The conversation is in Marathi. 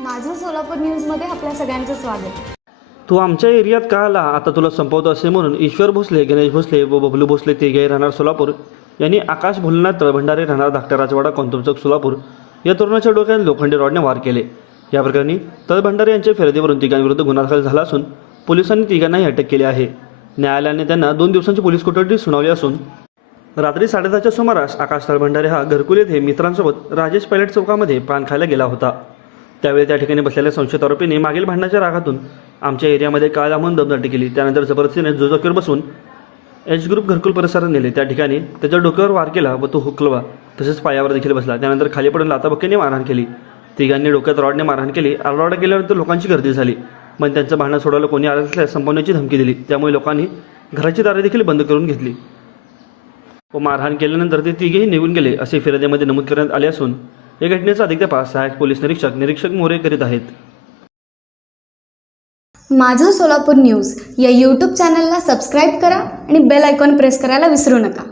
माझं सोलापूर न्यूजमध्ये आपल्या सगळ्यांचं स्वागत. तू आमच्या एरियात का आला? आता तुला संपवतो असे म्हणून ईश्वर भोसले गणेश भोसले व बबलू भोसले तिघे राहणार सोलापूर. यांनी आकाश भोलनाथ तळभंडारे राहणार धाकटा राजवाडा कौतुमचौक सोलापूर. या तरुणाच्या डोक्यात लोखंडी रॉडने वार केले. या प्रकरणी तळभंडारे यांच्या फिर्यादीवरून तिघांविरुद्ध गुन्हा दाखल झाला असून पोलिसांनी तिघांनाही अटक केली आहे. न्यायालयाने त्यांना दोन दिवसांची पोलीस कोठडी सुनावली असून रात्री साडेदहाच्या सुमारास आकाश तळभंडारे हा घरकुल येथे मित्रांसोबत राजेश पायलट चौकामध्ये पान खायला गेला होता. त्यावेळी त्या ठिकाणी बसलेल्या संशयित आरोपीने मागील भांडणाच्या रागातून आमच्या एरियामध्ये काळ लांबून दमदाटी केली. त्यानंतर जबरदस्तीने जोजोकीवर बसून एच ग्रुप घरकुल परिसरात नेले. त्या ठिकाणी त्याच्या डोक्यावर वार केला व तो हुकलवा तसेच पायावर देखील बसला. त्यानंतर खाली पडून लाताबक्कीने मारहाण केली. तिघांनी डोक्यात रॉडने मारहाण केली. आरडाओरडा केल्यानंतर लोकांची गर्दी झाली. पण त्यांचं भांडण सोडायला कोणी आलं असल्यास संपवण्याची धमकी दिली. त्यामुळे लोकांनी घराची दारे देखील बंद करून घेतली. व मारहाण केल्यानंतर ते तिघेही निघून गेले असे फिर्यादीमध्ये नमूद करण्यात आले असून या घटनेचा अधिक तपास सहाय्यक पोलीस निरीक्षक निरीक्षक मोरे करीत आहेत. माझं सोलापूर न्यूज या यूट्यूब चॅनलला सबस्क्राईब करा आणि बेल आयकॉन प्रेस करायला विसरू नका.